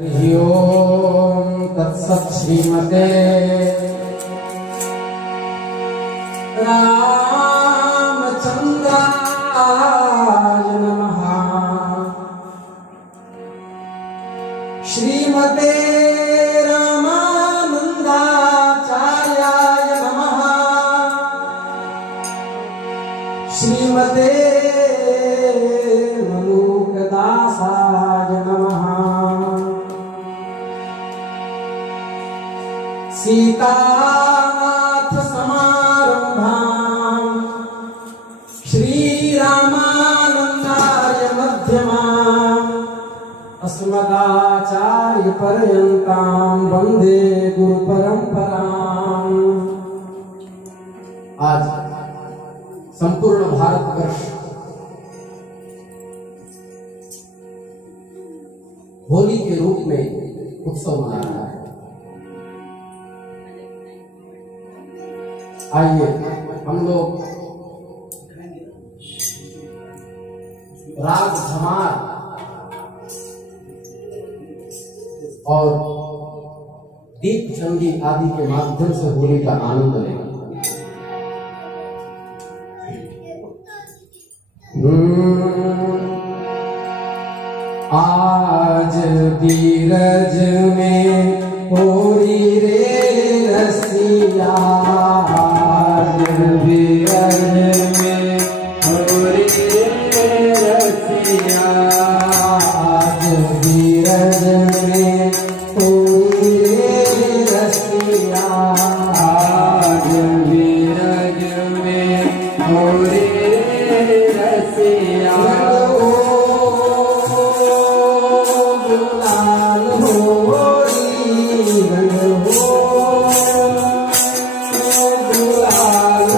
ओम तत्सत् श्रीमते रामचंद्राय नमः। श्रीमते रामानंदाचार्याय नमः। श्रीमते मलूकदासाय नमः। सीतानाथ समारंभाम् श्रीरामानंदाय मध्यमाम् अस्मदाचार्य पर्यन्ताम् वंदे गुरु परंपराम्। आज संपूर्ण भारतवर्ष होली के रूप में उत्सव मना रहा है। आइए हम लोग राग धमार और दीप चंदी आदि के माध्यम से होली का आनंद लें। आज बीरज में होली रे रसिया, बीरज में होली रे रसिया, बीरज में होली रे रसिया, बीरज में होली रे रसिया। गुलाल होली रंग हो, गुलाल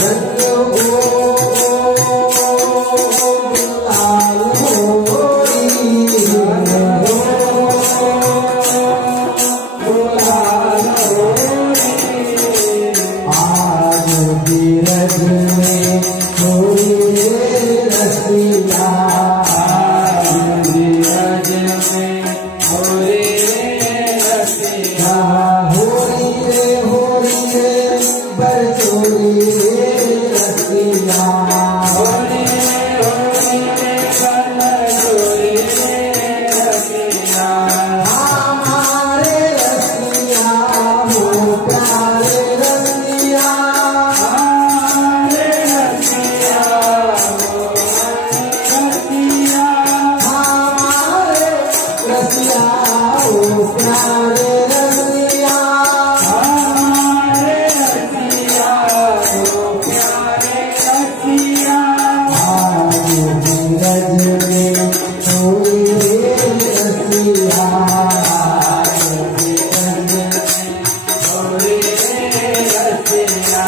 रंग हो, गुलाल होली रंग हो, गुलाल होली। आज बीरज में होली रे रसिया, बीरज में होली रे रसिया, होली रे बरचोली रे रसिया, होली रे बरचोली रे रसिया। हमारे रसिया हो प्यारे रसिया, हमारे रसिया हो रसिया, हमारे रसिया हो प्यारे रसिया, हमारे रसिया हो प्यारे रसिया। आज बीरज में होली रे रसिया, बीरज में होली रे रसिया।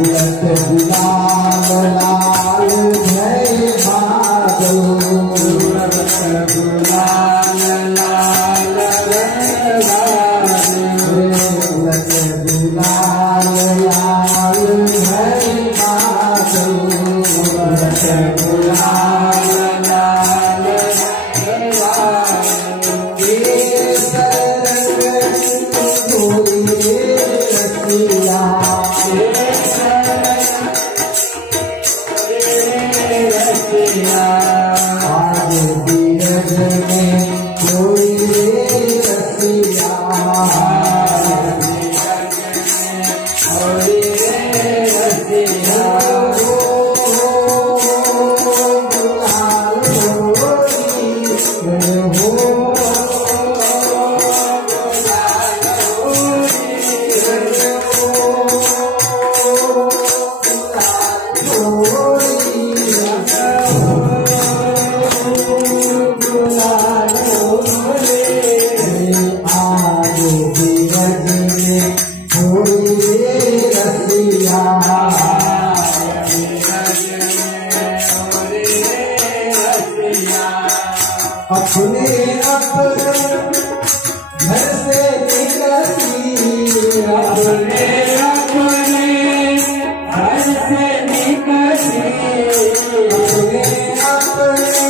उलट गुलाल लाल जय बादल, उलट गुलाल लाल जय बादल, उलट गुलाल लाल जय बादल, उलट गुलाल लाल जय बादल। केसर रंग होली रे रसिया, केसर रसिया। आज बीरज में होली रे रसिया, बीरज में होली रे रसिया। गुलाल होली रंग हो, गुलाल होली रंग हो, गुलाल होली रंग हो, गुलाल होली। आज बीरज में होली रे रसिया, बीरज में होली रे रसिया। अपने अपने घर से निकली, अपने अपने घर से निकली, अपने अपने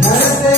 घर से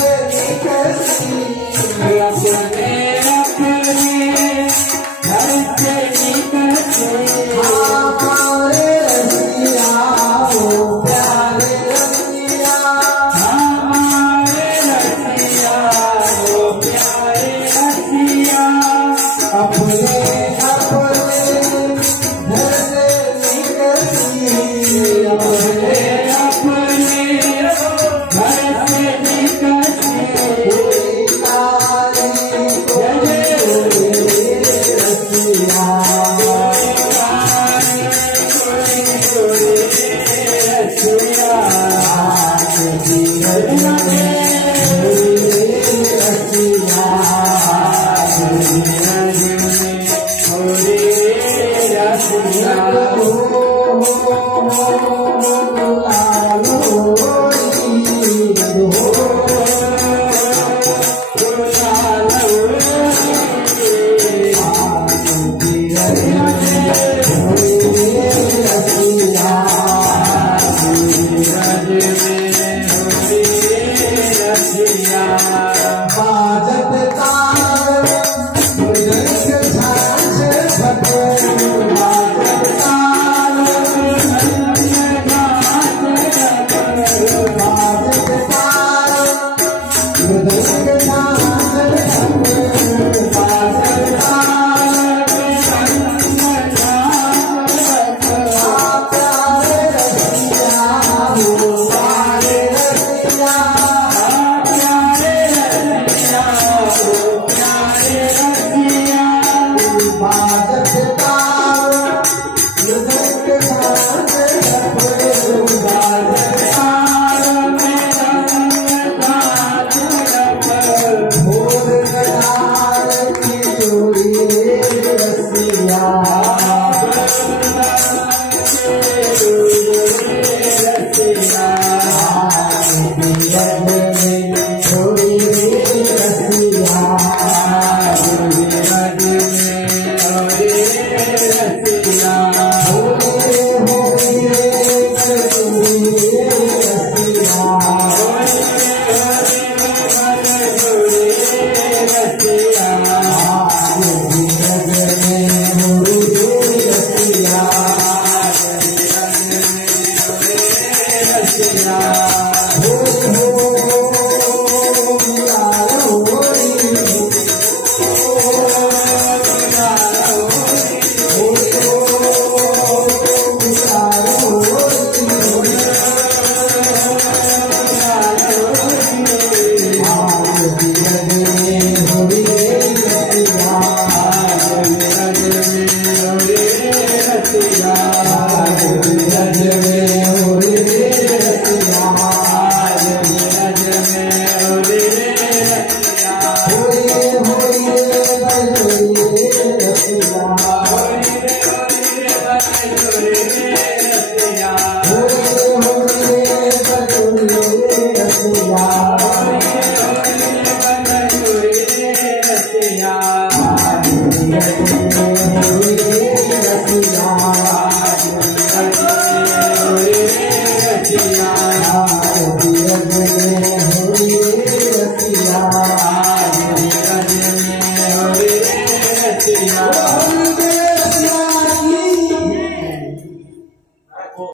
Yeah.